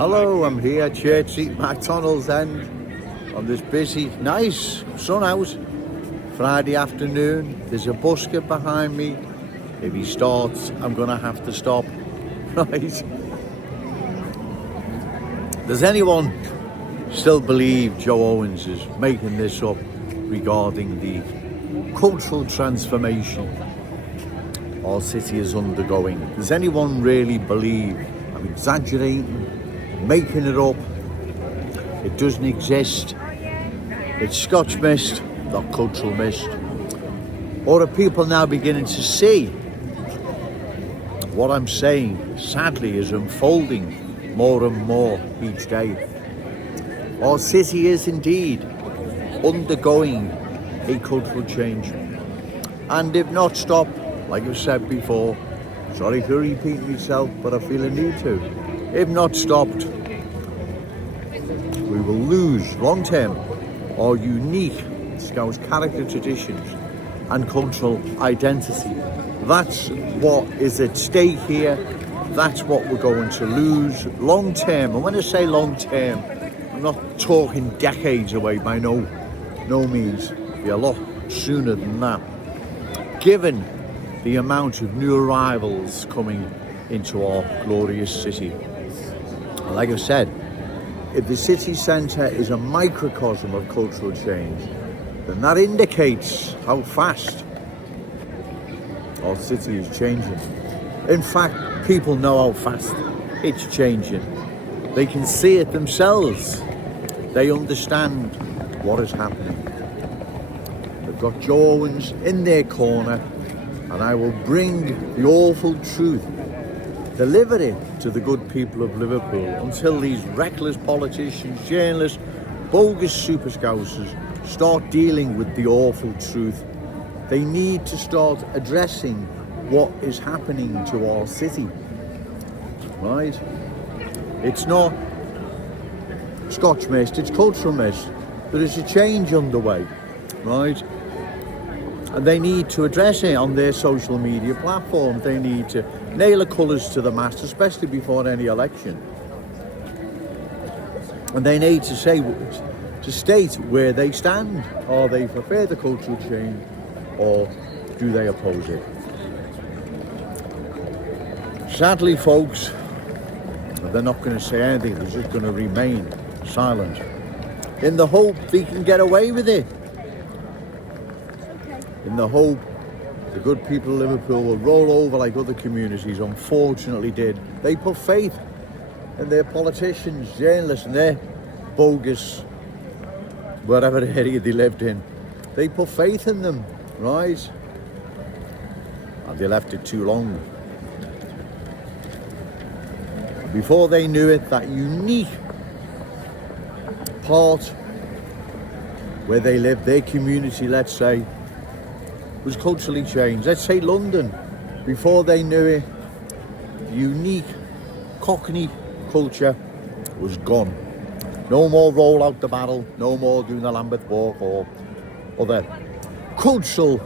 Hello, I'm here at Church Street, McDonald's End, on this busy, nice, sun out Friday afternoon. There's a busker behind me. If he starts, I'm gonna have to stop. Right? Does anyone still believe Joe Owens is making this up regarding the cultural transformation our city is undergoing? Does anyone really believe I'm exaggerating, making it up? It doesn't exist. It's Scotch mist, not cultural mist. Or are people now beginning to see what I'm saying, sadly, is unfolding more and more each day? Our city is indeed undergoing a cultural change. And if not stopped, like I've said before, sorry for repeating myself, but I feel a need to. If not stopped, we will lose long-term our unique Scouse character, traditions and cultural identity. That's what is at stake here. That's what we're going to lose long-term. And when I say long-term, I'm not talking decades away, by no means. It'll be a lot sooner than that. Given the amount of new arrivals coming into our glorious city. Like I've said, if the city centre is a microcosm of cultural change, then that indicates how fast our city is changing. In fact, people know how fast it's changing. They can see it themselves. They understand what is happening. They've got Joe Owens in their corner, and I will bring the awful truth, deliver it to the good people of Liverpool until these reckless politicians, journalists, bogus super scousers start dealing with the awful truth. They need to start addressing what is happening to our city, right? It's not Scotch mist, it's cultural mist. There is a change underway, right? And they need to address it on their social media platforms. They need to nail the colours to the mast, especially before any election. And they need to state where they stand. Are they for further cultural change, or do they oppose it? Sadly, folks, they're not going to say anything. They're just going to remain silent in the hope they can get away with it. In the hope the good people of Liverpool will roll over like other communities unfortunately did. They put faith in their politicians, journalists, and their bogus, whatever area they lived in. They put faith in them, right? And they left it too long. Before they knew it, that unique part where they lived, their community, let's say, was culturally changed. Let's say London. Before they knew it, the unique Cockney culture was gone. No more roll out the barrel, no more doing the Lambeth Walk or other cultural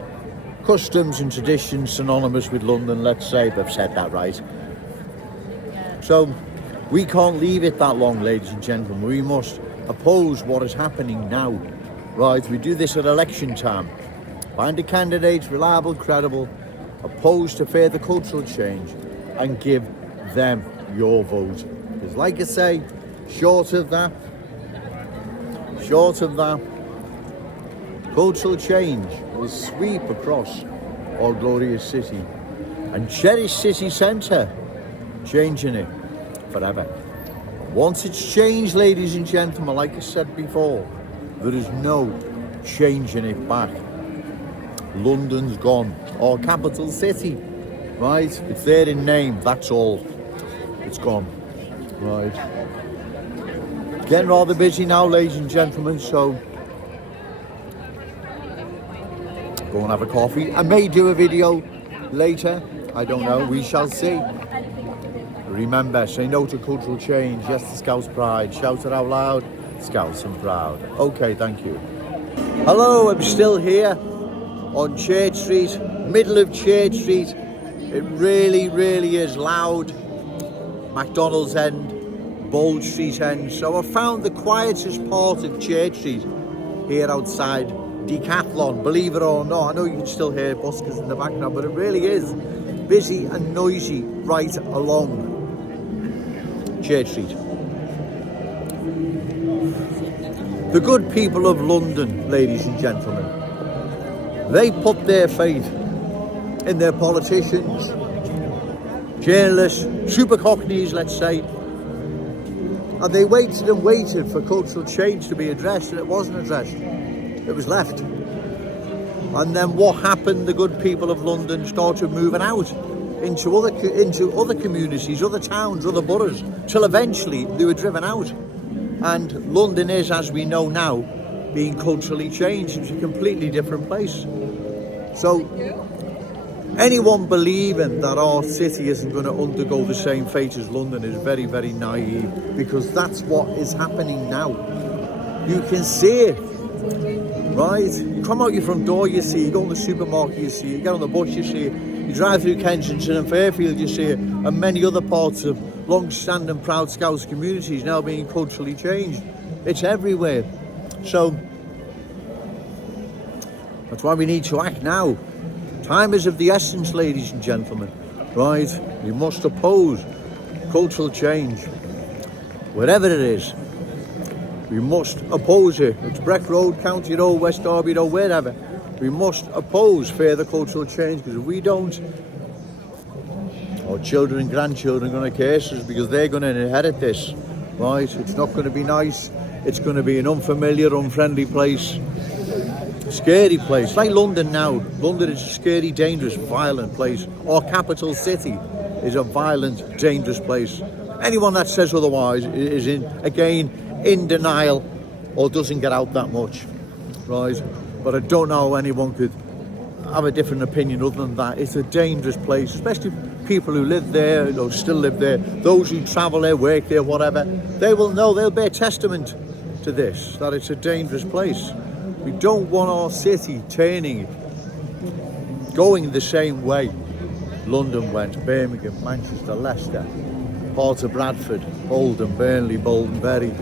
customs and traditions synonymous with London, let's say, if I've said that right. So we can't leave it that long, ladies and gentlemen. We must oppose what is happening now, right? We do this at election time. Find the candidates reliable, credible, opposed to further cultural change, and give them your vote. Because like I say, short of that, cultural change will sweep across our glorious city and cherished city centre, changing it forever. Once it's changed, ladies and gentlemen, like I said before, there is no changing it back. London's gone, our capital city, right? It's there in name, that's all. It's gone, right? Getting rather busy now, ladies and gentlemen, so go and have a coffee. I may do a video later, I don't know, we shall see. Remember, say no to cultural change, yes to Scouse pride, shout it out loud, Scouse and proud. Okay, thank you. Hello, I'm still here on Church Street, middle of Church Street. It really is loud. McDonald's End, Bold Street end. So I found the quietest part of Church Street here outside Decathlon, believe it or not. I know you can still hear buskers in the background, but it really is busy and noisy right along Church Street. The good people of London, ladies and gentlemen, they put their faith in their politicians, journalists, super cockneys, let's say, and they waited and waited for cultural change to be addressed, and it wasn't addressed. It was left. And then what happened? The good people of London started moving out into other communities, other towns, other boroughs, till eventually they were driven out. And London is, as we know now, being culturally changed. It's a completely different place. So anyone believing that our city isn't going to undergo the same fate as London is very, very naive, because that's what is happening now. You can see it, right? You come out your front door, you see it. You go in the supermarket, you see it. You get on the bus, you see it. You drive through Kensington and Fairfield, you see it. And many other parts of long-standing proud Scouse communities now being culturally changed. It's everywhere. So that's why we need to act now. Time is of the essence, ladies and gentlemen, right? We must oppose cultural change, whatever it is. We must oppose it. It's Breck Road, County Road, West Derby Road, wherever. We must oppose further cultural change, because if we don't, our children and grandchildren are going to curse us, because they're going to inherit this, right? It's not going to be nice. It's going to be an unfamiliar, unfriendly place. Scary place, like London now. London is a scary, dangerous, violent place. Our capital city is a violent, dangerous place. Anyone that says otherwise is in denial, or doesn't get out that much, right? But I don't know how anyone could have a different opinion other than that. It's a dangerous place, especially people who live there, or still live there, those who travel there, work there, whatever. They will know, they'll bear testament to this, that it's a dangerous place. We don't want our city going the same way London went, Birmingham, Manchester, Leicester, parts of Bradford, Oldham, Burnley, Bolton, Bury,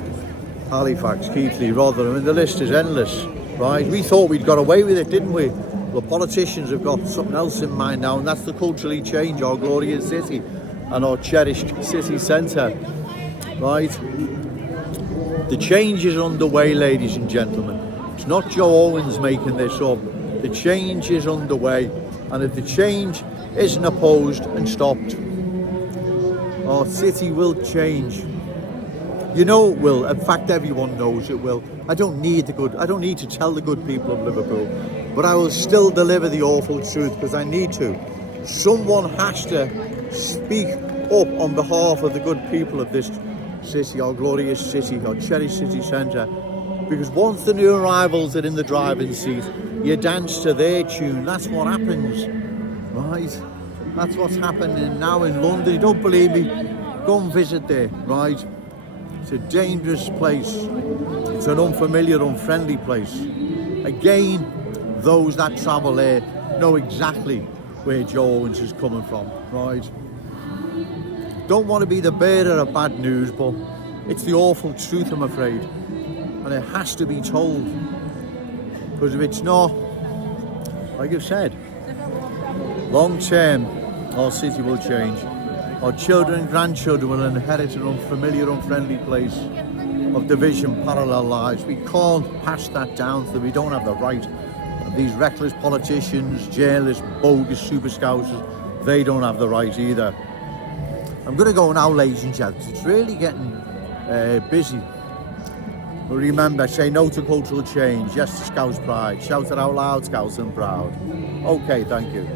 Halifax, Keighley, Rotherham, and the list is endless, right? We thought we'd got away with it, didn't we? The politicians have got something else in mind now, and that's to culturally change our glorious city and our cherished city centre, right? The change is underway, ladies and gentlemen. It's not Joe Owens making this up. The change is underway, and if the change isn't opposed and stopped, our city will change. You know it will. In fact, everyone knows it will. I don't need to tell the good people of Liverpool, but I will still deliver the awful truth, because I need to. Someone has to speak up on behalf of the good people of this city, our glorious city, our cherished city centre. Because once the new arrivals are in the driving seat, you dance to their tune. That's what happens, right? That's what's happening now in London. You don't believe me? Go and visit there, right? It's a dangerous place. It's an unfamiliar, unfriendly place. Again, those that travel there know exactly where Joe Owens is coming from, right? Don't want to be the bearer of bad news, but it's the awful truth, I'm afraid. And it has to be told. Because if it's not, like I've said, long term, our city will change. Our children and grandchildren will inherit an unfamiliar, unfriendly place of division, parallel lives. We can't pass that down, so we don't have the right. And these reckless politicians, journalists, bogus super scousers, they don't have the right either. I'm going to go now, ladies and gents. It's really getting busy. But remember, say no to cultural change, yes to Scouse pride. Shout it out loud, Scouse and proud. Okay, thank you.